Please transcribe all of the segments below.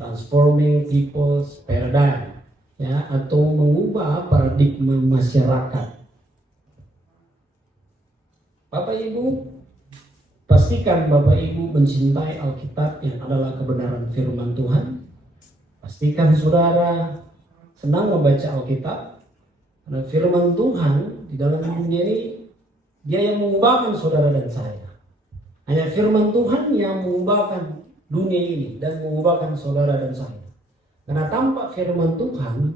transforming people's paradigm, ya, atau mengubah paradigma masyarakat. Bapak Ibu, pastikan Bapak Ibu mencintai Alkitab yang adalah kebenaran firman Tuhan. Pastikan saudara senang membaca Alkitab, karena firman Tuhan di dalam dunia ini dia yang mengubahkan saudara dan saya. Hanya firman Tuhan yang mengubahkan dunia ini dan mengubahkan saudara dan saya. Karena tanpa firman Tuhan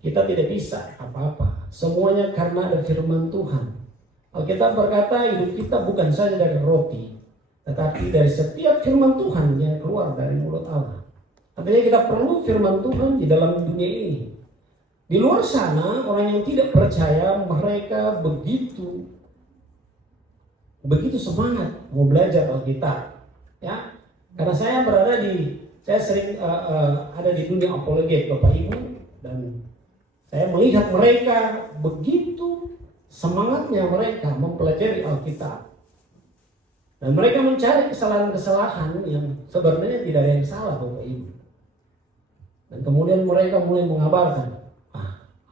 kita tidak bisa apa-apa. Semuanya karena ada firman Tuhan. Alkitab berkata hidup kita bukan saja dari roti, tetapi dari setiap firman Tuhan yang keluar dari mulut Allah. Artinya kita perlu firman Tuhan di dalam dunia ini. Di luar sana orang yang tidak percaya mereka begitu semangat mau belajar Alkitab, ya. Karena saya sering ada di dunia apologet Bapak Ibu, dan saya melihat mereka begitu semangatnya mereka mempelajari Alkitab. Dan mereka mencari kesalahan-kesalahan yang sebenarnya tidak ada yang salah Bapak Ibu. Dan kemudian mereka mulai mengabarkan,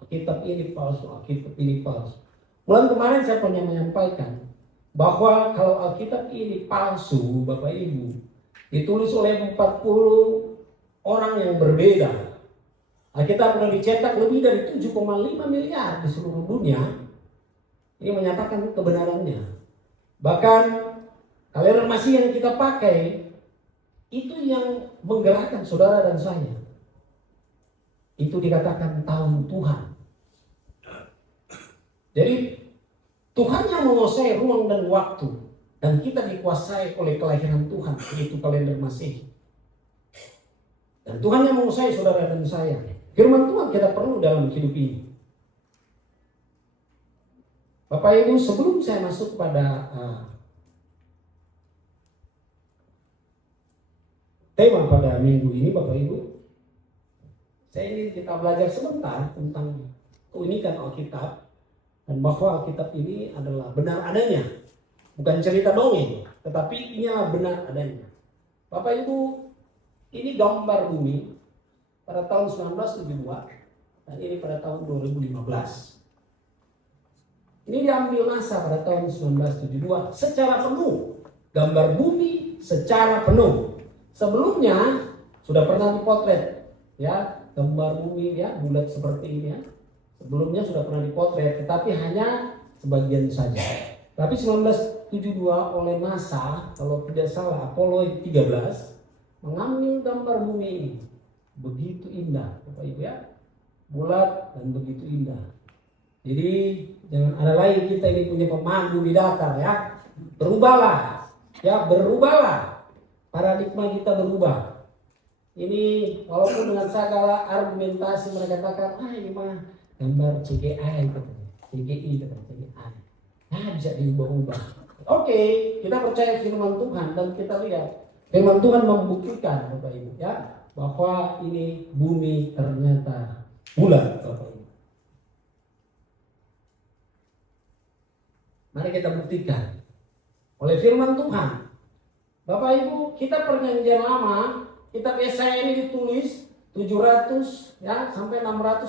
Alkitab ini palsu, Alkitab ini palsu. Bulan kemarin saya pernah menyampaikan bahwa kalau Alkitab ini palsu Bapak Ibu, ditulis oleh 40 orang yang berbeda. Alkitab sudah dicetak lebih dari 7,5 miliar di seluruh dunia. Ini menyatakan kebenarannya. Bahkan kalender Masih yang kita pakai itu yang menggerakkan saudara dan saya. Itu dikatakan tahun Tuhan. Jadi Tuhan yang menguasai ruang dan waktu, dan kita dikuasai oleh kelahiran Tuhan, yaitu kalender Masehi. Dan Tuhan yang menguasai saudara dan saya. Firman Tuhan kita perlu dalam hidup ini. Bapak Ibu, sebelum saya masuk pada tema pada minggu ini, Bapak Ibu, saya ingin kita belajar sebentar tentang keunikan Alkitab, dan bahwa Alkitab ini adalah benar adanya. Bukan cerita dongeng, tetapi inilah benar adanya. Bapak Ibu, ini gambar bumi pada tahun 1972 dan ini pada tahun 2015. Ini diambil NASA pada tahun 1972 secara penuh. Gambar bumi secara penuh. Sebelumnya sudah pernah dipotret, ya, gambar bumi ya bulat seperti ini ya. Sebelumnya sudah pernah dipotret, tetapi hanya sebagian saja. Tapi 1972 oleh NASA, kalau tidak salah Apollo 13 mengambil gambar bumi ini. Begitu indah Bapak Ibu ya, bulat dan begitu indah. Jadi jangan ada lagi kita ini punya pemandu di datar ya. Berubahlah, ya berubahlah. Paradigma kita berubah. Ini walaupun dengan segala argumentasi mereka katakan, ini mah gambar CGI katanya, CGI katanya, CGI. Bisa diubah-ubah. Oke, kita percaya firman Tuhan dan kita lihat firman Tuhan membuktikan Bapak Ibu ya, bahwa ini bumi ternyata bulat Bapak Ibu. Mari kita buktikan oleh firman Tuhan. Bapak Ibu, kita perjanjian lama, kitab Yesaya ini ditulis 700 ya sampai 680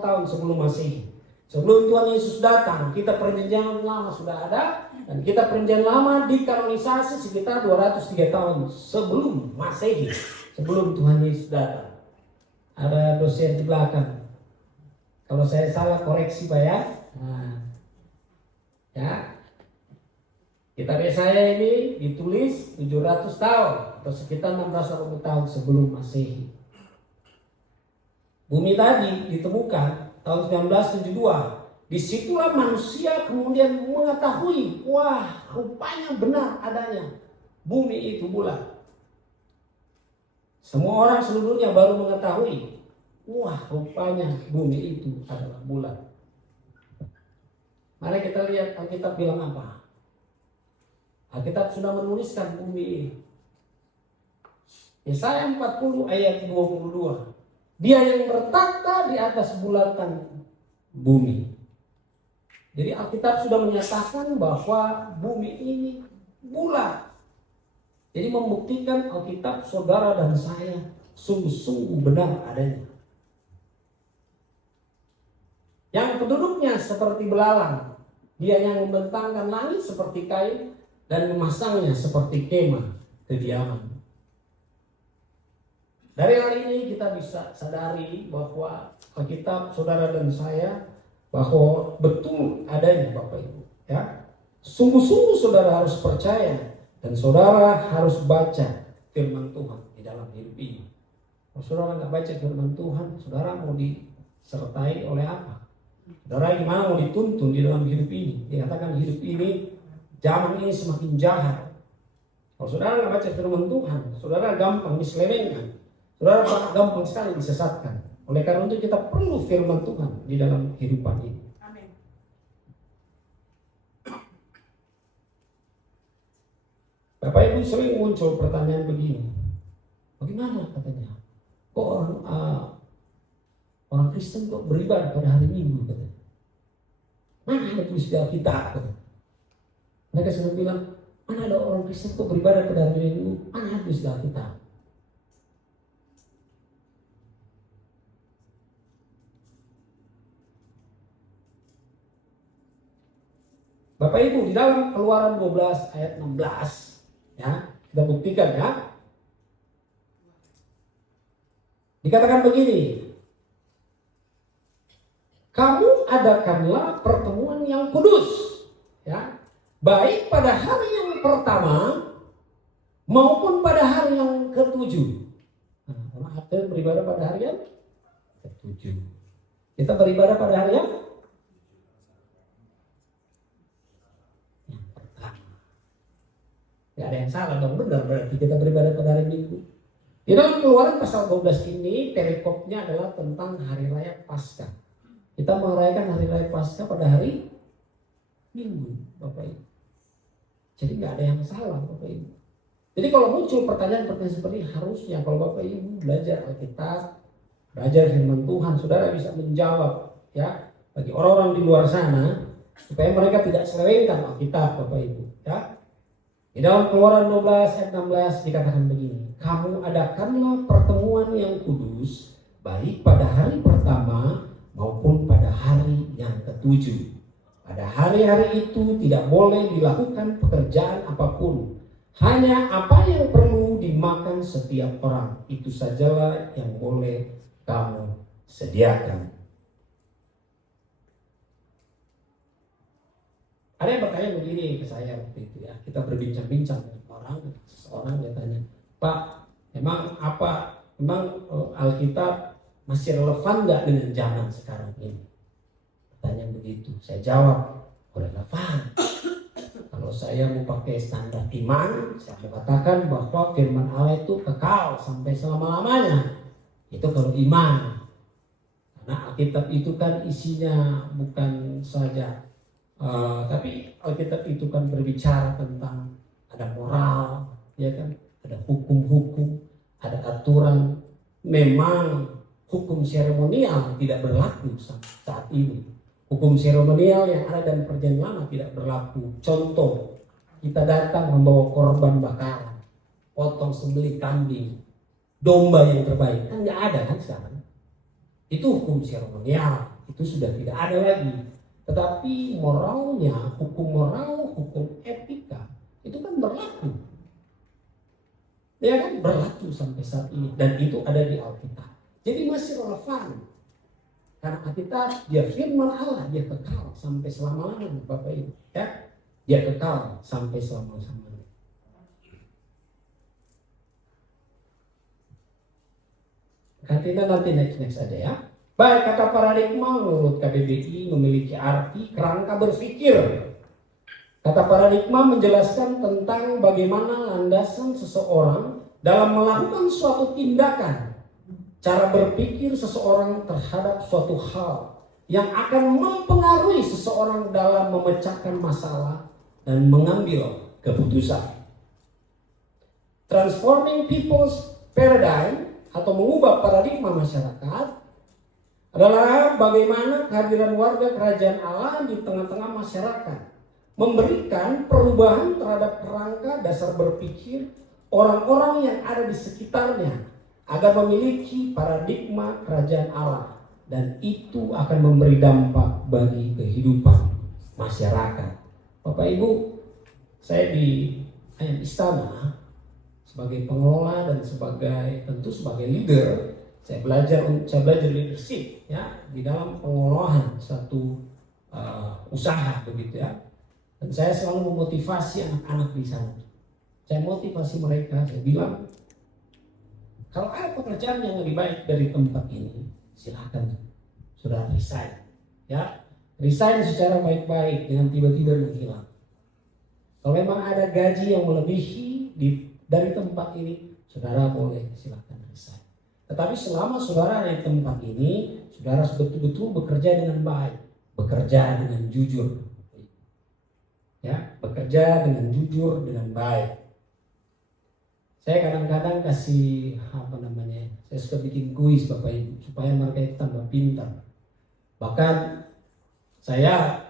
tahun sebelum Masehi. Sebelum Tuhan Yesus datang, kita perjanjian lama sudah ada, dan kita perjanjian lama dikanonisasi sekitar 203 tahun sebelum Masehi, sebelum Tuhan Yesus datang. Ada dosen di belakang. Kalau saya salah koreksi Pak ya. Ya. Kitab Yesaya ini ditulis 700 tahun atau sekitar 680 tahun sebelum Masehi. Bumi tadi ditemukan tahun 1972. Disitulah manusia kemudian mengetahui, wah rupanya benar adanya bumi itu bulat. Semua orang seluruh dunia baru mengetahui, wah rupanya bumi itu adalah bulat. Mari kita lihat Alkitab bilang apa. Alkitab sudah menuliskan bumi ini. Yesaya 40 ayat 22. Dia yang bertakhta di atas bulatan bumi. Jadi Alkitab sudah menyatakan bahwa bumi ini bulat. Jadi membuktikan Alkitab saudara dan saya sungguh-sungguh benar adanya. Yang penduduknya seperti belalang, dia yang membentangkan langit seperti kain dan memasangnya seperti kemah kediaman. Dari hal ini kita bisa sadari bahwa Alkitab saudara dan saya bahwa betul adanya Bapak Ibu, ya. Sungguh-sungguh saudara harus percaya dan saudara harus baca firman Tuhan di dalam hidup ini. Kalau saudara nggak baca firman Tuhan, saudara mau disertai oleh apa? Saudara gimana mau dituntun di dalam hidup ini? Dikatakan hidup ini, zaman ini semakin jahat. Kalau saudara nggak baca firman Tuhan, saudara gampang diselewengkan. Saudara gampang sekali disesatkan. Oleh karena itu kita perlu firman Tuhan di dalam kehidupan ini. Amin. Bapak Ibu sering muncul pertanyaan begini. Bagaimana katanya? Kok orang Kristen kok beribadah pada hari Minggu katanya? Mana ada tulis di Alkitab? Mereka selalu bilang, mana ada orang Kristen kok beribadah pada hari Minggu? Mana ada tulis di Alkitab? Bapak Ibu di dalam Keluaran 12 ayat 16, ya, kita buktikan ya. Dikatakan begini, kamu adakanlah pertemuan yang kudus, ya, baik pada hari yang pertama maupun pada hari yang ketujuh. Nah, orang Kristen beribadah pada hari yang ketujuh. Kita beribadah pada hari yang pertama. Gak ada yang salah dong, benar berarti kita beribadah pada hari Minggu. Di dalam Keluaran pasal 12 ini perikopnya adalah tentang hari raya Paskah. Kita merayakan hari raya Paskah pada hari Minggu, Bapak Ibu. Jadi nggak ada yang salah, Bapak Ibu. Jadi kalau muncul pertanyaan-pertanyaan seperti ini, harusnya kalau Bapak Ibu belajar Alkitab, belajar firman Tuhan, saudara bisa menjawab, ya, bagi orang-orang di luar sana supaya mereka tidak selewengkan Alkitab, Bapak Ibu, ya. Di dalam Keluaran 12 ayat 16 dikatakan begini, kamu adakanlah pertemuan yang kudus baik pada hari pertama maupun pada hari yang ketujuh. Pada hari-hari itu tidak boleh dilakukan pekerjaan apapun. Hanya apa yang perlu dimakan setiap orang, itu sajalah yang boleh kamu sediakan. Ada yang bertanya begini ke saya waktu itu, ya. Kita berbincang-bincang dengan seseorang dia tanya, Pak, memang Alkitab masih relevan nggak dengan zaman sekarang ini? Pertanyaan begitu. Saya jawab, relevan. Kalau saya mau pakai standar iman, saya mau katakan bahwa firman Allah itu kekal sampai selama-lamanya. Itu kalau iman. Karena Alkitab itu kan isinya bukan saja tapi Alkitab itu kan berbicara tentang ada moral, ya kan, ada hukum-hukum, ada aturan. Memang hukum seremonial tidak berlaku saat ini. Hukum seremonial yang ada dalam Perjanjian Lama tidak berlaku. Contoh, kita datang membawa korban bakaran, potong sembelih kambing, domba yang terbaik, kan nggak ada kan sekarang. Itu hukum seremonial, itu sudah tidak ada lagi. Tetapi moralnya, hukum moral, hukum etika itu kan berlaku. Ya kan, berlaku sampai saat ini, dan itu ada di Alkitab. Jadi masih relevan. Karena Alkitab dia firman Allah, dia kekal sampai selama-lamanya, Bapak Ibu, ya. Dia kekal sampai selama-lamanya. Kita nanti next aja ya. Baik, kata paradigma menurut KBBI memiliki arti kerangka berpikir. Kata paradigma menjelaskan tentang bagaimana landasan seseorang dalam melakukan suatu tindakan, cara berpikir seseorang terhadap suatu hal yang akan mempengaruhi seseorang dalam memecahkan masalah dan mengambil keputusan. Transforming people's paradigm atau mengubah paradigma masyarakat adalah bagaimana kehadiran warga kerajaan Allah di tengah-tengah masyarakat memberikan perubahan terhadap kerangka dasar berpikir orang-orang yang ada di sekitarnya agar memiliki paradigma kerajaan Allah, dan itu akan memberi dampak bagi kehidupan masyarakat. Bapak Ibu, saya di Ayam Istana sebagai pengelola dan tentu sebagai leader, saya belajar leadership ya di dalam pengelolaan satu usaha begitu ya. Dan saya selalu memotivasi anak-anak di sana. Saya motivasi mereka, saya bilang kalau ada pekerjaan yang lebih baik dari tempat ini, silakan sudah resign. Ya, resign secara baik-baik, dengan tiba-tiba menghilang. Kalau memang ada gaji yang melebihi dari tempat ini, saudara boleh silakan resign. Tetapi selama saudara ada di tempat ini, saudara betul-betul bekerja dengan baik, bekerja dengan jujur. Ya, bekerja dengan jujur, dengan baik. Saya kadang-kadang kasih saya suka bikin kuis Bapak Ibu supaya mereka itu tambah pintar. Bahkan saya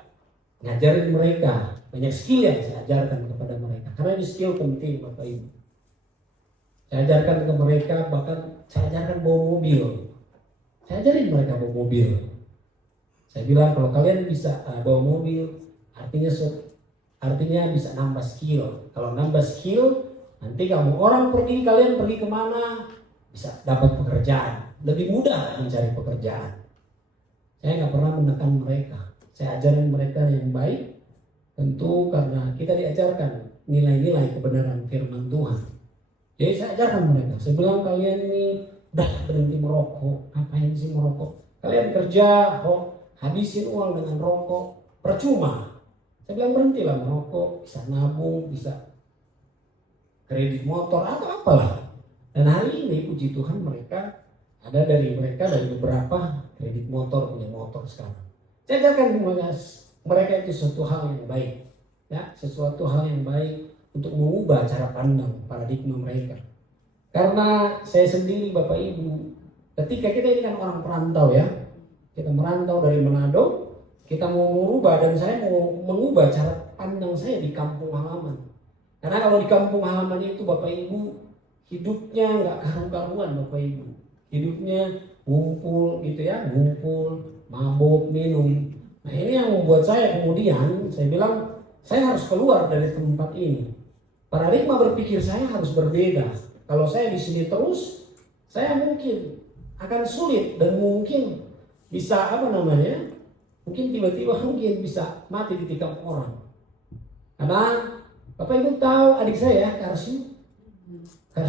ngajarin mereka banyak skill yang saya ajarkan kepada mereka, karena ini skill penting Bapak Ibu. Saya ajarkan ke mereka, bahkan saya ajarkan bawa mobil. Saya ajarin mereka bawa mobil. Saya bilang kalau kalian bisa bawa mobil, artinya bisa nambah skill. Kalau nambah skill, nanti kalian pergi kemana, bisa dapat pekerjaan. Lebih mudah mencari pekerjaan. Saya nggak pernah menekan mereka. Saya ajarin mereka yang baik, tentu karena kita diajarkan nilai-nilai kebenaran firman Tuhan. Jadi saya ajarkan mereka. Saya bilang kalian ini udah berhenti merokok. Ngapain sih merokok? Kalian kerja, habisin uang dengan rokok, percuma. Saya bilang berhentilah merokok, bisa nabung, bisa kredit motor atau apalah. Dan hari ini puji Tuhan ada dari beberapa kredit motor, punya motor sekarang. Saya ajarkan mereka itu sesuatu hal yang baik, ya, sesuatu hal yang baik untuk mengubah cara pandang paradigma mereka. Karena saya sendiri Bapak Ibu, ketika kita ini kan orang perantau ya, kita merantau dari Manado, kita mau mengubah, dan saya mau mengubah cara pandang saya di kampung halaman. Karena kalau di kampung halaman itu Bapak Ibu, hidupnya nggak karu-karuan Bapak Ibu. Hidupnya ngumpul gitu ya, mabuk, minum. Nah ini yang membuat saya kemudian, saya bilang saya harus keluar dari tempat ini. Paradigma berpikir saya harus berbeda. Kalau saya di sini terus, saya mungkin akan sulit dan mungkin bisa mungkin tiba-tiba bisa mati ditikam orang. Karena Bapak Ibu tahu adik saya Karsi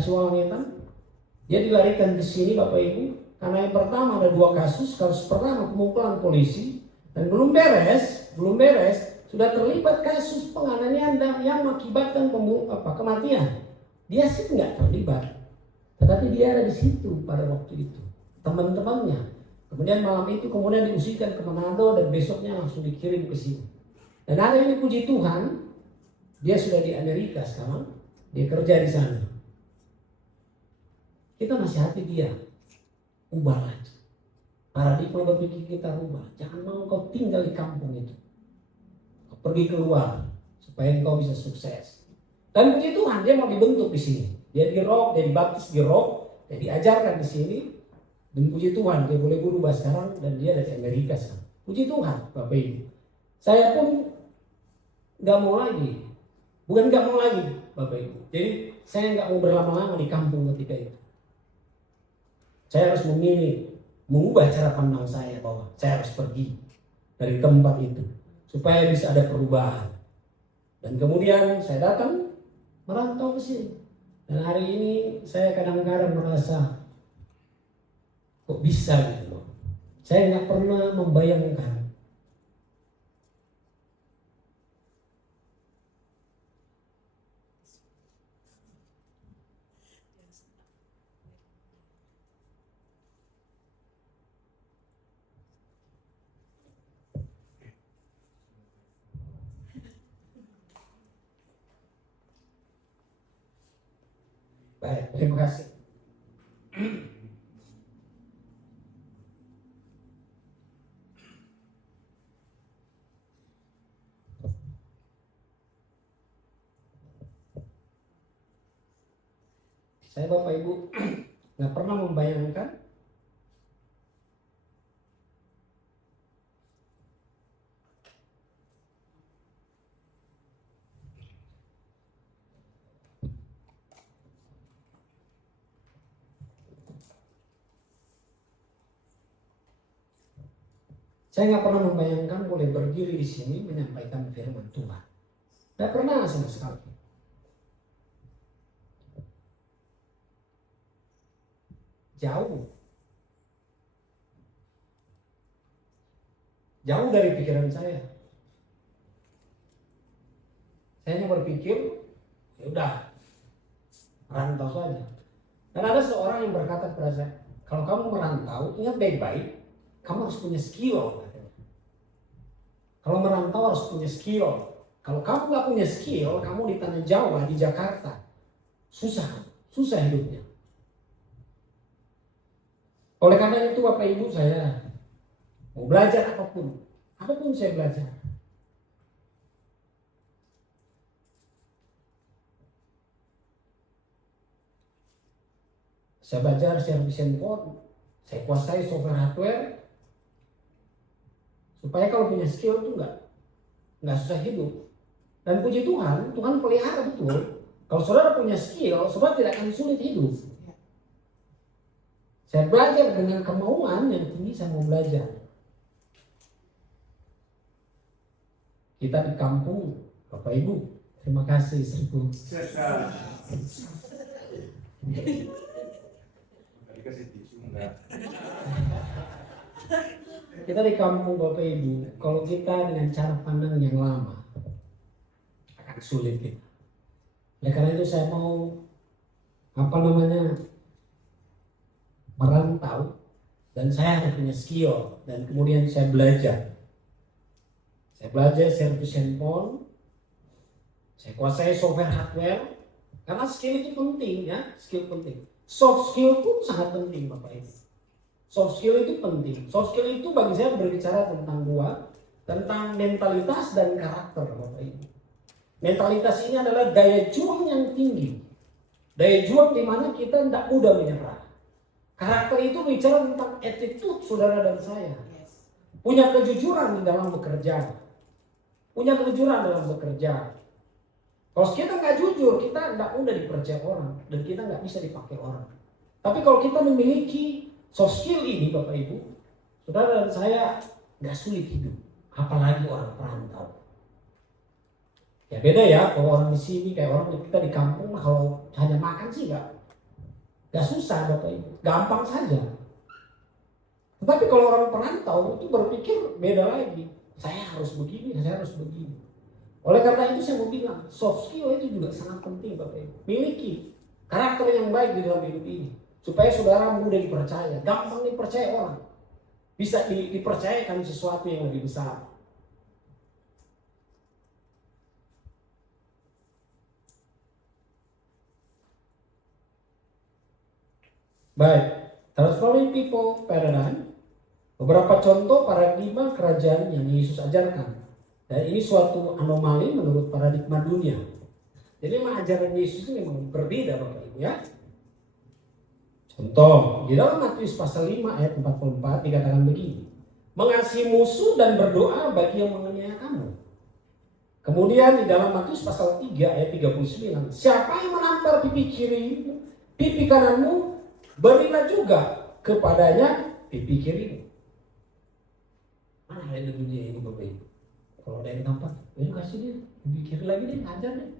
Walangetan, dia dilarikan ke sini Bapak Ibu karena yang pertama ada 2 kasus pertama pemukulan polisi, dan belum beres sudah terlibat kasus penganiayaan yang mengakibatkan kematian. Dia sih nggak terlibat, tetapi dia ada di situ pada waktu itu, teman-temannya. Kemudian malam itu diusirkan ke Manado dan besoknya langsung dikirim ke sini. Dan hari ini puji Tuhan, dia sudah di Amerika sekarang, dia kerja di sana. Kita nasihati dia, ubah aja. Paradigma berpikir kita ubah. Jangan mau kau tinggal di kampung itu. Kau pergi keluar supaya engkau bisa sukses. Dan puji Tuhan, dia mau dibentuk di sini. Dia dibaptis di Rock, dia diajarkan di sini. Dan puji Tuhan, dia boleh berubah sekarang dan dia dari Amerika sekarang. Puji Tuhan, Bapak Ibu. Saya pun bukan nggak mau lagi, Bapak Ibu. Jadi saya nggak mau berlama-lama di kampung ketika itu. Saya harus memilih, mengubah cara pandang saya bahwa saya harus pergi dari tempat itu supaya bisa ada perubahan. Dan kemudian saya datang merantau ke sini. Dan hari ini saya kadang-kadang merasa kok bisa gitu loh. Saya nggak pernah membayangkan. Baik, terima kasih. Saya Bapak Ibu Nggak pernah membayangkan saya nggak pernah membayangkan boleh berdiri di sini menyampaikan firman Tuhan. Nggak pernah sama sekali. Jauh dari pikiran saya. Saya hanya berpikir, ya udah, merantau saja. Dan ada seorang yang berkata kepada saya, kalau kamu merantau, ingat baik-baik, kamu harus punya skill. Kalau merantau harus punya skill. Kalau kamu nggak punya skill, kamu di tanah Jawa, di Jakarta, susah hidupnya. Oleh karena itu Bapak Ibu, saya mau belajar apapun saya belajar. Saya belajar service handphone, saya kuasai software hardware, supaya kalau punya skill itu nggak susah hidup. Dan puji Tuhan, Tuhan pelihara betul. Kalau saudara punya skill, saudara tidak akan sulit hidup. Saya belajar dengan kemauan yang tinggi, saya mau belajar. Kita di kampung, Bapak Ibu, terima kasih istriku. Kita di kampung Bapak Ibu, kalau kita dengan cara pandang yang lama, akan sulit kita. Oleh karena itu saya mau merantau, dan saya harus punya skill, dan kemudian saya belajar. Saya belajar service handphone, saya kuasai software hardware, karena skill itu penting ya, skill penting. Soft skill pun sangat penting Bapak Ibu. Soft skill itu penting. Soft skill itu bagi saya berbicara tentang tentang mentalitas dan karakter Bapak Ibu. Mentalitas ini adalah daya juang yang tinggi. Daya juang di mana kita tidak mudah menyerah. Karakter itu bicara tentang attitude saudara dan saya. Punya kejujuran di dalam bekerja. Kalau kita nggak jujur, kita nggak mudah dipercaya orang. Dan kita nggak bisa dipakai orang. Tapi kalau kita memiliki soft skill ini Bapak Ibu, saudara dan saya nggak sulit hidup. Apalagi orang perantau. Ya beda ya, kalau orang di sini kayak orang kita di kampung, kalau hanya makan sih nggak susah Bapak Ibu, gampang saja. Tetapi kalau orang perantau itu berpikir beda lagi. Saya harus begini. Oleh karena itu saya mau bilang, soft skill itu juga sangat penting Bapak Ibu. Miliki karakter yang baik di dalam hidup ini, supaya saudara mudah dipercaya, gampang dipercaya orang, bisa dipercayakan sesuatu yang lebih besar. Baik, transforming people paradigm, beberapa contoh paradigma kerajaan yang Yesus ajarkan. Dan ini suatu anomali menurut paradigma dunia. Jadi memang ajaran Yesus ini memang berbeda Bapak Ibu ya. Contoh, di dalam Matius pasal 5 ayat 44 dikatakan begini. Mengasihi musuh dan berdoa bagi yang menganiaya kamu. Kemudian di dalam Matius pasal 3 ayat 39. Siapa yang menampar pipi kananmu, berilah juga kepadanya pipi kirimu. Mana ada di dunia ini Bapak Ibu? Kalau ada yang nampak, kasih dia, pipi kiri lagi dia, ngajar deh.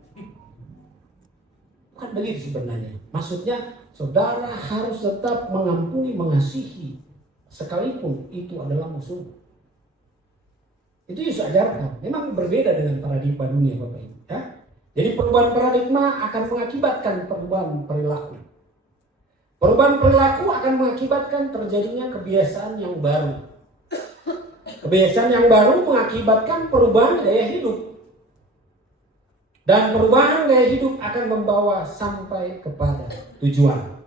Bukan begitu sebenarnya. Maksudnya saudara harus tetap mengampuni, mengasihi, sekalipun itu adalah musuh. Itu Yesus ajarkan. Memang berbeda dengan paradigma dunia Bapak Ibu. Ya? Jadi perubahan paradigma akan mengakibatkan perubahan perilaku. Perubahan perilaku akan mengakibatkan terjadinya kebiasaan yang baru. Kebiasaan yang baru mengakibatkan perubahan gaya hidup. Dan perubahan gaya hidup akan membawa sampai kepada tujuan.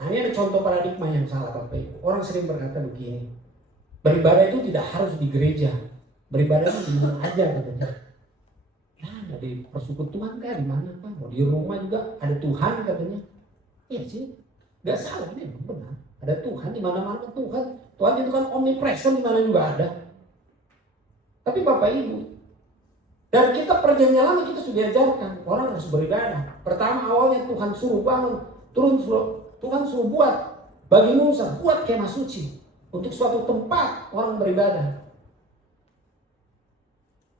Nah, ini ada contoh paradigma yang salah Bapak Ibu. Orang sering berkata begini, beribadah itu tidak harus di gereja. Beribadah itu di mana aja katanya. Ya, di persekutuan kan di mana kan? Mau di rumah juga ada Tuhan katanya. Iya sih, nggak salah, memang benar. Ada Tuhan di mana-mana Tuhan. Tuhan itu kan omnipresent, di mana juga ada. Tapi Bapak Ibu, dari kita perjanjian lama kita sudah diajarkan orang harus beribadah. Pertama awalnya Tuhan suruh bangun, Tuhan suruh buat bagi Musa, buat kemah suci untuk suatu tempat orang beribadah.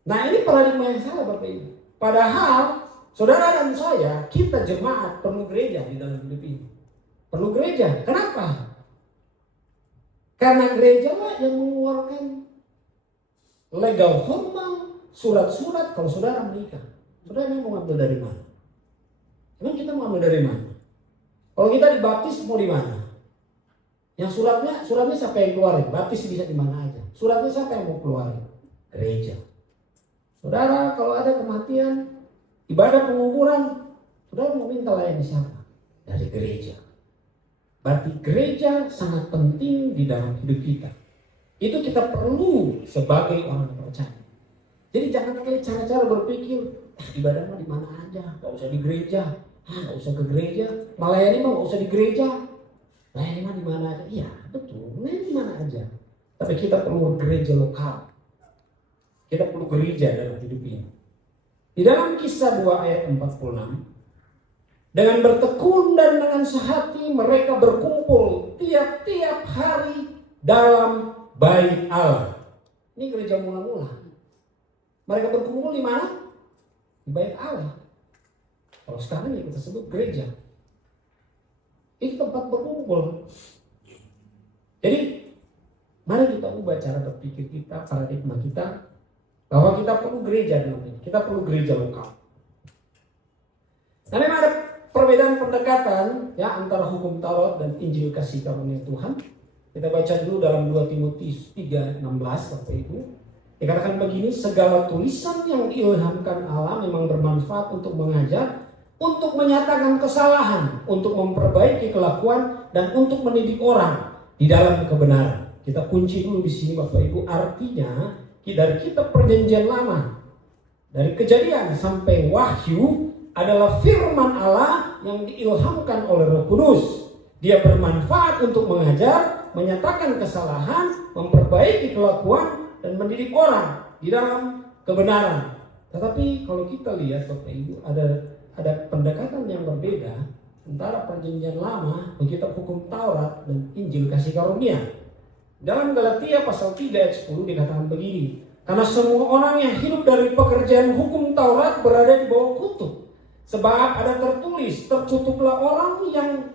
Nah ini paradigma yang salah Bapak Ibu. Padahal saudara dan saya, kita jemaat perlu gereja di dalam hidup ini. Perlu gereja. Kenapa? Karena gereja lah yang mengeluarkan legal formal, surat-surat kalau saudara menikah. Saudara mau ambil dari mana? Emang kita mau ambil dari mana? Kalau kita dibaptis mau di mana? Yang suratnya siapa yang keluarin? Baptis bisa di mana aja. Suratnya siapa yang mau keluarin? Gereja. Saudara kalau ada kematian, ibadah penguburan, saudara mau minta layani siapa? Dari gereja. Berarti gereja sangat penting di dalam hidup kita. Itu kita perlu sebagai orang percaya. Jadi jangan pakai cara-cara berpikir, ibadah mah di mana aja, nggak usah di gereja, nggak usah ke gereja, melayani mah nggak usah di gereja, melayani mah di mana aja. Iya betul, melayani di mana aja. Tapi kita perlu gereja lokal. Kita perlu gereja dalam hidup ini. Di dalam Kisah 2 ayat 46, dengan bertekun dan dengan sehati mereka berkumpul tiap-tiap hari dalam bait Allah. Ini gereja mula-mula. Mereka berkumpul di mana? Di bait Allah. Kalau sekarang ya kita sebut gereja. Itu tempat berkumpul. Jadi mari kita ubah cara berpikir kita, paradigma kita, bahwa kita perlu gereja dalam ini. Kita perlu gereja lokal. Nah memang ada perbedaan pendekatan ya antara hukum Taurat dan Injil kasih karunia Tuhan. Kita baca dulu dalam 2 Timotius 3:16 Bapak Ibu. Dikatakan begini, segala tulisan yang diilhamkan Allah memang bermanfaat untuk mengajar, untuk menyatakan kesalahan, untuk memperbaiki kelakuan, dan untuk mendidik orang di dalam kebenaran. Kita kunci dulu di sini Bapak Ibu, artinya dari kitab perjanjian lama, dari Kejadian sampai Wahyu adalah firman Allah yang diilhamkan oleh Roh Kudus. Dia bermanfaat untuk mengajar, menyatakan kesalahan, memperbaiki kelakuan, dan mendidik orang di dalam kebenaran. Tetapi kalau kita lihat Bapak Ibu, ada pendekatan yang berbeda antara perjanjian lama, kitab hukum Taurat, dan Injil kasih karunia. Dalam Galatia pasal 3 ayat 10 dikatakan begini, karena semua orang yang hidup dari pekerjaan hukum Taurat berada di bawah kutuk. Sebab ada tertulis, terkutuklah orang yang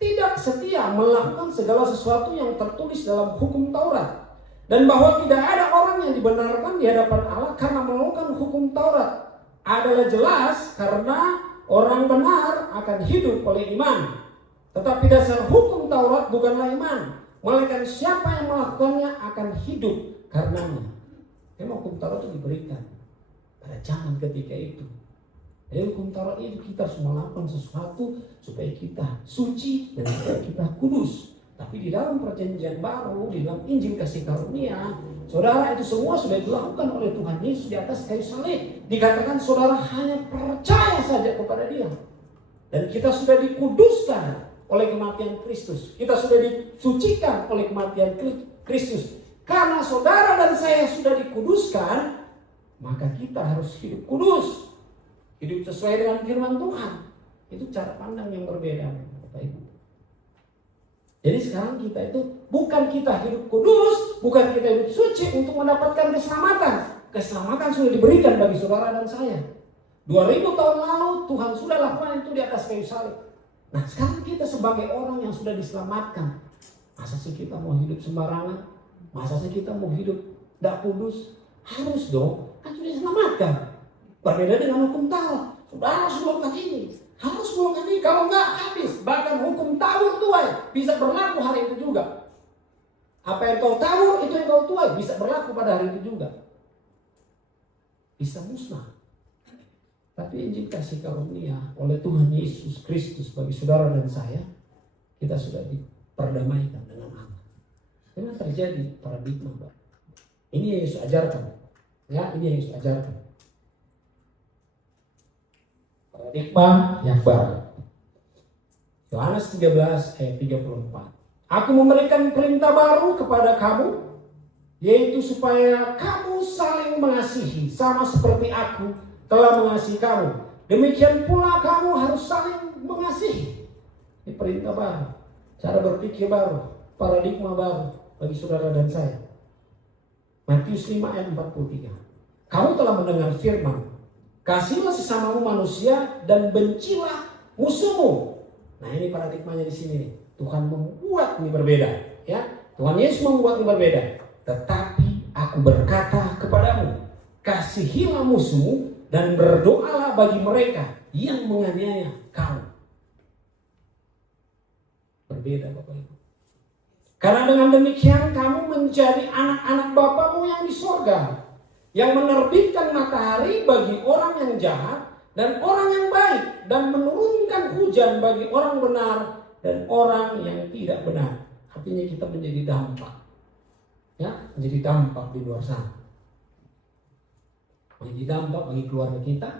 tidak setia melakukan segala sesuatu yang tertulis dalam hukum Taurat. Dan bahwa tidak ada orang yang dibenarkan di hadapan Allah karena melakukan hukum Taurat. Adalah jelas karena orang benar akan hidup oleh iman. Tetapi dasar hukum Taurat bukanlah iman, melainkan siapa yang melakukannya akan hidup karenanya. Memang hukum Taurat itu diberikan pada zaman ketika itu. Jadi hukum Taurat itu kita harus melakukan sesuatu supaya kita suci dan supaya kita kudus. Tapi di dalam perjanjian baru, di dalam Injil kasih karunia, saudara itu semua sudah dilakukan oleh Tuhan Yesus di atas kayu salib. Dikatakan saudara hanya percaya saja kepada Dia. Dan kita sudah dikuduskan oleh kematian Kristus. Kita sudah disucikan oleh kematian Kristus. Karena saudara dan saya sudah dikuduskan, maka kita harus hidup kudus. Hidup sesuai dengan firman Tuhan. Itu cara pandang yang berbeda, Bapak Ibu. Jadi sekarang kita itu bukan kita hidup kudus, bukan kita hidup suci untuk mendapatkan keselamatan. Keselamatan sudah diberikan bagi saudara dan saya. 2000 tahun lalu Tuhan sudah lakukan itu di atas kayu salib. Nah sekarang kita sebagai orang yang sudah diselamatkan, masa sih kita mau hidup sembarangan? Masa sih kita mau hidup tidak kudus? Harus dong, kan sudah diselamatkan. Berbeda dengan hukum Taurat. Saudara harus melakukan ini, harus melakukan ini. Kalau enggak habis. Bahkan hukum Taurat tuai bisa berlaku hari itu juga. Apa yang kau tahu itu yang kau tuai bisa berlaku pada hari itu juga. Bisa musnah. Tapi Injil kasih karunia oleh Tuhan Yesus Kristus bagi saudara dan saya, kita sudah diperdamaikan dengan Allah. Memang terjadi paradigma, Pak. Ini yang Yesus ajarkan. Ya, ini yang Yesus ajarkan. Paradigma yang baru. Yohanes 13 ayat 34. Aku memberikan perintah baru kepada kamu, yaitu supaya kamu saling mengasihi, sama seperti aku telah mengasihi kamu. Demikian pula kamu harus saling mengasihi. Ini perintah baru, cara berpikir baru, paradigma baru bagi saudara dan saya. Matius 5 ayat 43. Kamu telah mendengar firman, kasihlah sesamamu manusia dan bencilah musuhmu. Nah, ini paradigmanya di sini nih. Tuhan membuat ini berbeda, ya. Tuhan Yesus membuat ini berbeda. Tetapi aku berkata kepadamu, kasihilah musuhmu dan berdoalah bagi mereka yang menganiaya kamu. Berbeda Bapak Ibu. Karena dengan demikian kamu menjadi anak-anak Bapamu yang di sorga, yang menerbitkan matahari bagi orang yang jahat dan orang yang baik, dan menurunkan hujan bagi orang benar dan orang yang tidak benar. Artinya kita menjadi dampak, ya, menjadi dampak di luar sana. Menjadi dampak bagi keluarga kita,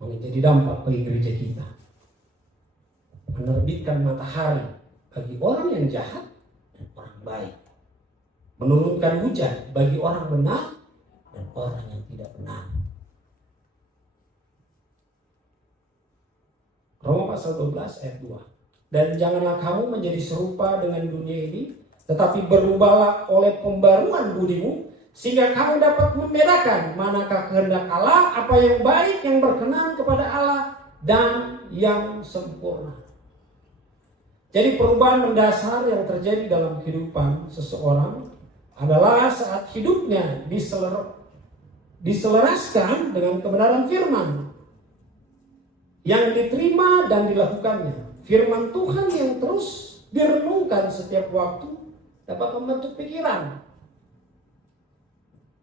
menjadi dampak bagi gereja kita. Menerbitkan matahari bagi orang yang jahat dan orang baik. Menurunkan hujan bagi orang benar dan orang yang tidak benar. Roma pasal 12 ayat 2. Dan janganlah kamu menjadi serupa dengan dunia ini, tetapi berubahlah oleh pembaruan budimu, sehingga kamu dapat membedakan manakah kehendak Allah, apa yang baik, yang berkenan kepada Allah, dan yang sempurna. Jadi perubahan mendasar yang terjadi dalam kehidupan seseorang adalah saat hidupnya diselaraskan dengan kebenaran firman yang diterima dan dilakukannya. Firman Tuhan yang terus direnungkan setiap waktu dapat membentuk pikiran,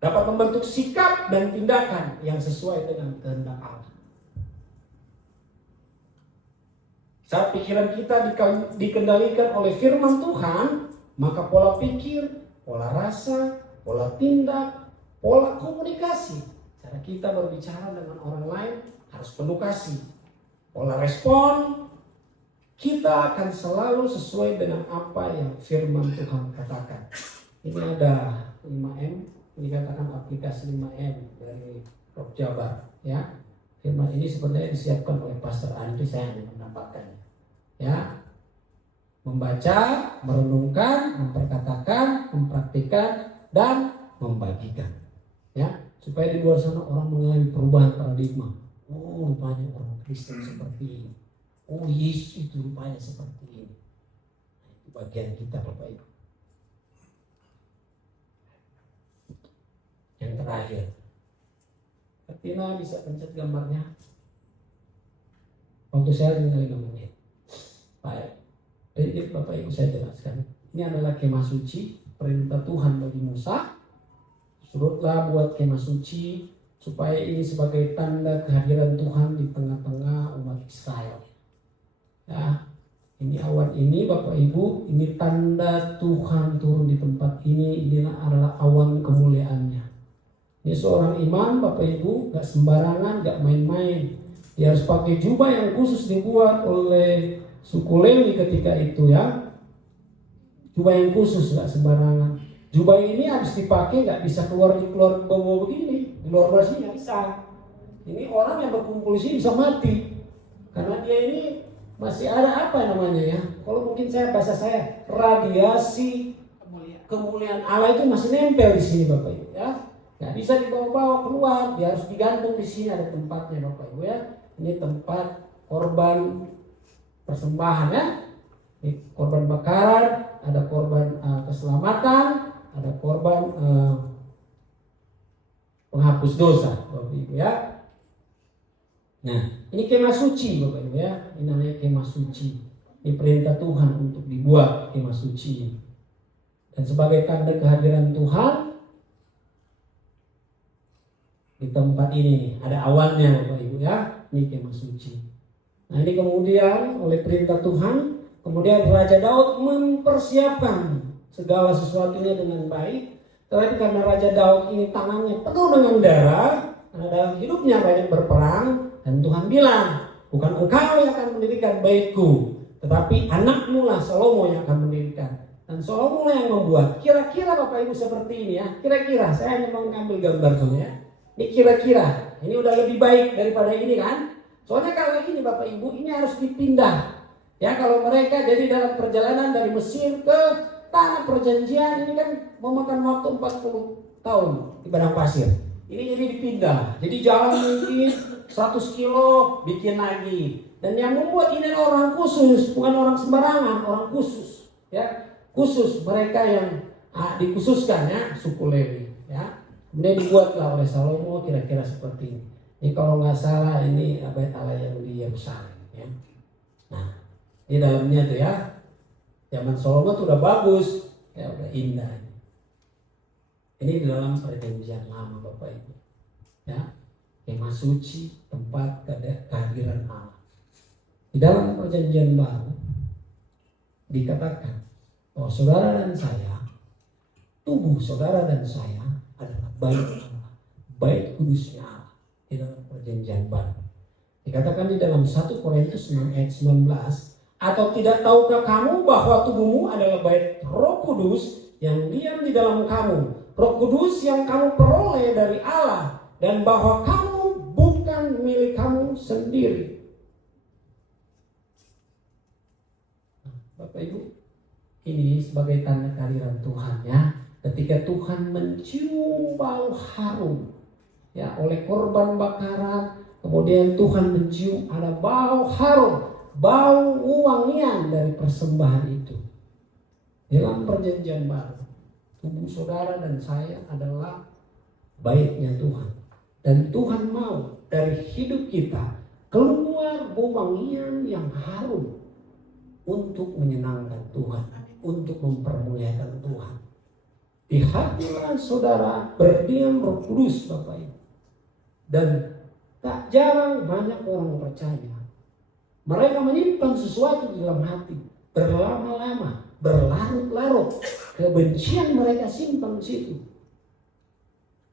dapat membentuk sikap dan tindakan yang sesuai dengan kehendak Allah. Saat pikiran kita dikendalikan oleh firman Tuhan, maka pola pikir, pola rasa, pola tindak, pola komunikasi, cara kita berbicara dengan orang lain harus penuh kasih. Pola respon kita akan selalu sesuai dengan apa yang firman Tuhan katakan. Ini ada 5M, ini katakan aplikasi 5M dari Rob Jabar, ya. Firman ini sebenarnya disiapkan oleh Pastor Andri, saya yang mendapatkannya. Ya. Membaca, merenungkan, memperkatakan, mempraktikkan, dan membagikan. Ya, supaya di luar sana orang mengalami perubahan paradigma. Oh, rupanya orang Kristen seperti ini. Oh, Yesus itu rupanya seperti ini. Nah, itu bagian kita Bapak Ibu. Yang terakhir, Tina bisa pencet gambarnya. Waktu saya tinggal 5 menit. Baik. Jadi Bapak Ibu saya jelaskan. Ini adalah kemah suci, perintah Tuhan bagi Musa. Surutlah buat kemah suci, supaya ini sebagai tanda kehadiran Tuhan di tengah-tengah umat Israel. Ya, ini awan ini Bapak Ibu, ini tanda Tuhan turun di tempat ini. Inilah adalah awan kemuliaannya. Ini seorang imam Bapak Ibu, gak sembarangan, gak main-main. Dia harus pakai jubah yang khusus dibuat oleh suku Lewi ketika itu, ya. Jubah yang khusus, gak sembarangan. Jubah ini harus dipakai, gak bisa keluar bawa begini, di luar sini gak bisa. Ini orang yang berkumpul di sini bisa mati, karena dia ini masih ada apa namanya, ya. Kalau mungkin bahasa saya radiasi kemuliaan Allah itu masih nempel di sini Bapak Ibu, ya. Gak bisa dibawa-bawa keluar, dia harus digantung di sini, ada tempatnya Bapak Ibu, ya. Ini tempat korban persembahan, ya. Ini korban bakaran, ada korban keselamatan, ada korban penghapus dosa Bapak Ibu, ya. Nah, ini kemah suci Bapak Ibu, ya. Ini namanya kemah suci. Ini perintah Tuhan untuk dibuat kemah suci. Dan sebagai tanda kehadiran Tuhan di tempat ini ada awannya Bapak Ibu, ya. Ini kemah suci. Nah, ini kemudian oleh perintah Tuhan, kemudian Raja Daud mempersiapkan segala sesuatunya dengan baik. Tetapi karena Raja Daud ini tangannya penuh dengan darah, karena dalam hidupnya banyak berperang, dan Tuhan bilang, bukan engkau yang akan mendirikan baitku, tetapi anakmu lah Salomo yang akan mendirikan. Dan Salomo lah yang membuat. Kira-kira Bapak Ibu seperti ini ya. Kira-kira, saya hanya mau mengambil gambar dulu ya. Ini kira-kira, ini udah lebih baik daripada ini kan. Soalnya kalau ini Bapak Ibu, ini harus dipindah. Ya, kalau mereka jadi dalam perjalanan dari Mesir ke tanah perjanjian, ini kan memakan waktu 40 tahun di padang pasir. Ini jadi dipindah. Jadi jalan mungkin 100 kilo bikin lagi. Dan yang membuat ini orang khusus, bukan orang sembarangan, orang khusus. Ya, khusus mereka yang dikhususkan ya, suku Lewi. Ya, kemudian dibuatlah oleh Salomo kira-kira seperti ini. Ini kalau nggak salah ini bait Allah yang di Yerusalem. Ya. Nah, di dalamnya tuh ya, zaman Salomo tuh udah bagus, ya udah indah. Ini di dalam perjanjian lama Bapak Ibu. Ya, kemah suci, tempat kehadiran Allah. Di dalam perjanjian baru dikatakan bahwa saudara dan saya, tubuh saudara dan saya adalah bait Allah, bait kudusnya Allah di dalam perjanjian baru. Dikatakan di dalam 1 Korintus 6 ayat 19, atau tidak tahukah kamu bahwa tubuhmu adalah bait Roh Kudus yang diam di dalam kamu, Roh Kudus yang kamu peroleh dari Allah, dan bahwa kamu bukan milik kamu sendiri. Bapak Ibu, ini sebagai tanda kehadiran Tuhan ya. Ketika Tuhan mencium bau harum ya oleh korban bakaran, kemudian Tuhan mencium ada bau harum, bau wangian dari persembahan itu. Dalam perjanjian baru, tubuh saudara dan saya adalah baitnya Tuhan. Dan Tuhan mau dari hidup kita keluar bau wangian yang harum untuk menyenangkan Tuhan, untuk mempermuliakan Tuhan. Di hatilah saudara berdiam Roh Kudus Bapak Ibu. Dan tak jarang banyak orang percaya, mereka menyimpan sesuatu di dalam hati berlama-lama, berlarut-larut. Kebencian mereka simpan di situ.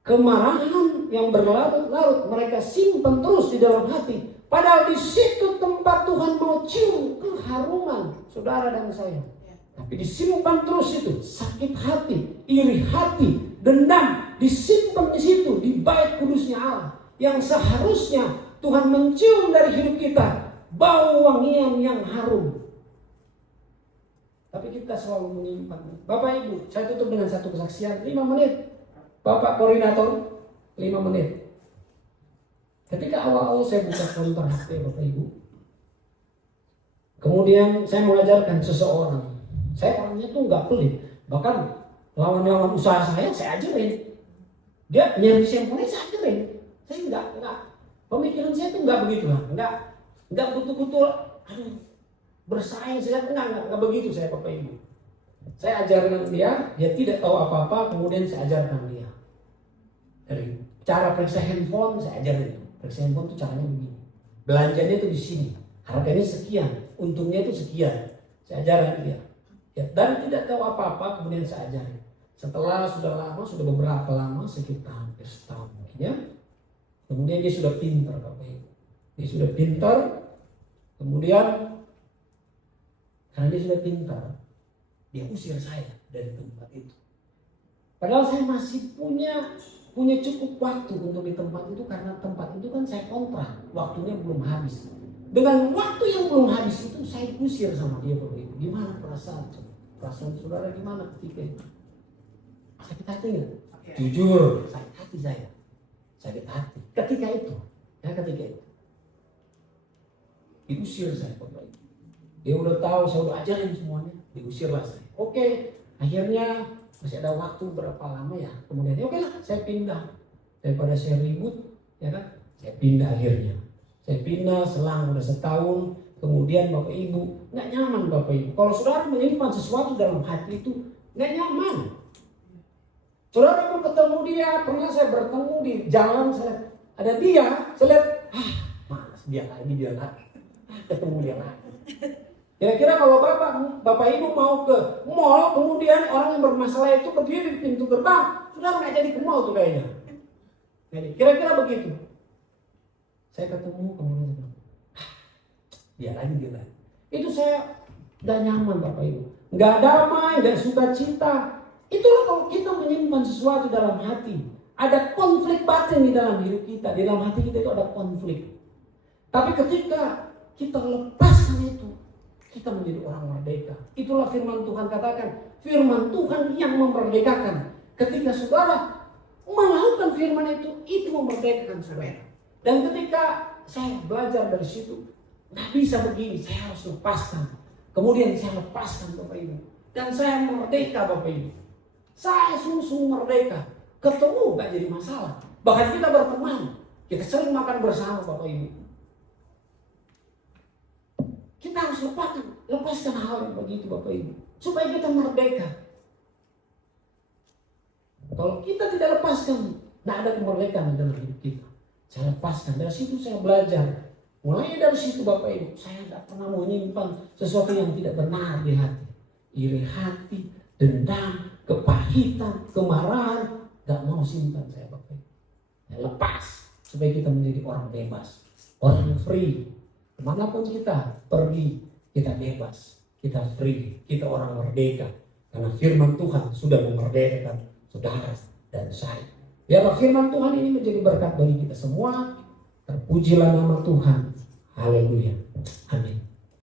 Kemarahan yang berlarut-larut mereka simpan terus di dalam hati. Padahal di situ tempat Tuhan mau cium keharuman saudara dan saya. Tapi disimpan terus itu, sakit hati, iri hati, dendam disimpan di situ di bait kudusnya Allah. Yang seharusnya Tuhan mencium dari hidup kita bau wangian yang harum. Tapi kita selalu menyimpan. Bapak Ibu, saya tutup dengan satu kesaksian 5 menit. Bapak koordinator 5 menit. Ketika awal-awal saya buka konter HP Bapak Ibu, kemudian saya mengajarkan seseorang. Saya orangnya tuh nggak pelit, bahkan lawan-lawan usaha saya ajarin. Dia nyari handphone saya ajarin. Saya nggak. Pemikiran saya tuh nggak begitu lah, nggak betul-betul bersaing. Saya nggak begitu saya Bapak Ibu. Saya ajarkan dia tidak tahu apa-apa, kemudian saya ajarkan dia. Dari cara periksa handphone saya ajarin. Periksa handphone itu caranya begini. Belanjanya itu di sini. Harganya sekian, untungnya itu sekian. Saya ajarkan dia. Ya, dan tidak tahu apa-apa kemudian saya ajarin. Setelah sudah beberapa lama, sekitar hampir setahun mungkin ya. Kemudian dia sudah pintar Bapak Ibu. Dia sudah pintar. Kemudian karena dia sudah pintar, dia usir saya dari tempat itu. Padahal saya masih punya cukup waktu untuk di tempat itu, karena tempat itu kan saya kontrak, waktunya belum habis. Dengan waktu yang belum habis itu saya usir sama dia Bapak Ibu. Gimana perasaan saudara gimana ketika itu? Sakit hati nggak? Jujur, sakit hati saya. Sakit hati. Ketika itu. Diusir saya Bapak Ibu. Dia udah tahu, saya udah ajarin semuanya. Diusirlah saya. Oke, akhirnya masih ada waktu berapa lama ya. Kemudian oke lah, saya pindah. Daripada saya ribut, ya kan? Saya pindah akhirnya. Saya pindah selang udah setahun. Kemudian Bapak Ibu, nggak nyaman Bapak Ibu. Kalau saudara menyimpan sesuatu dalam hati itu, nggak nyaman. Saudara pun ketemu dia, pernah saya bertemu di jalan, ada dia, saya lihat, malas dia lagi, ketemu dia lagi. Kira-kira kalau Bapak Ibu mau ke mall, kemudian orang yang bermasalah itu berdiri di pintu gerbang, saudara nggak jadi ke mall tuh kayaknya. Jadi kira-kira begitu. Saya ketemu kemudian dia lagi. Itu saya gak nyaman Bapak Ibu. Gak damai, gak sukacita. Itulah kalau kita menyimpan sesuatu dalam hati. Ada konflik batin di dalam hidup kita. Di dalam hati kita itu ada konflik. Tapi ketika kita lepaskan itu, kita menjadi orang merdeka. Itulah firman Tuhan katakan. Firman Tuhan yang memerdekakan. Ketika saudara melakukan firman itu memerdekakan saudara. Dan ketika saya belajar dari situ, nggak bisa begini, saya harus lepaskan. Kemudian saya lepaskan Bapak Ibu. Dan saya merdeka Bapak Ibu. Saya sungguh merdeka. Ketemu gak jadi masalah. Bahkan kita berteman. Kita sering makan bersama Bapak Ibu. Kita harus lepaskan hal yang begitu Bapak Ibu. Supaya kita merdeka. Kalau kita tidak lepaskan, tidak ada kemerdekaan dalam hidup kita. Saya lepaskan. Dari situ saya belajar. Mulai dari situ Bapak Ibu, saya tidak pernah menyimpan sesuatu yang tidak benar di hati. Iri hati, dendam, kepahitan, kemarahan, gak mau simpan saya Bapak Ibu. Ya, lepas supaya kita menjadi orang bebas, orang free. Kemanapun kita pergi, kita bebas, kita free, kita orang merdeka. Karena firman Tuhan sudah memerdekakan saudara dan saya. Biarlah firman Tuhan ini menjadi berkat bagi kita semua. Terpujilah nama Tuhan. Haleluya. Amin.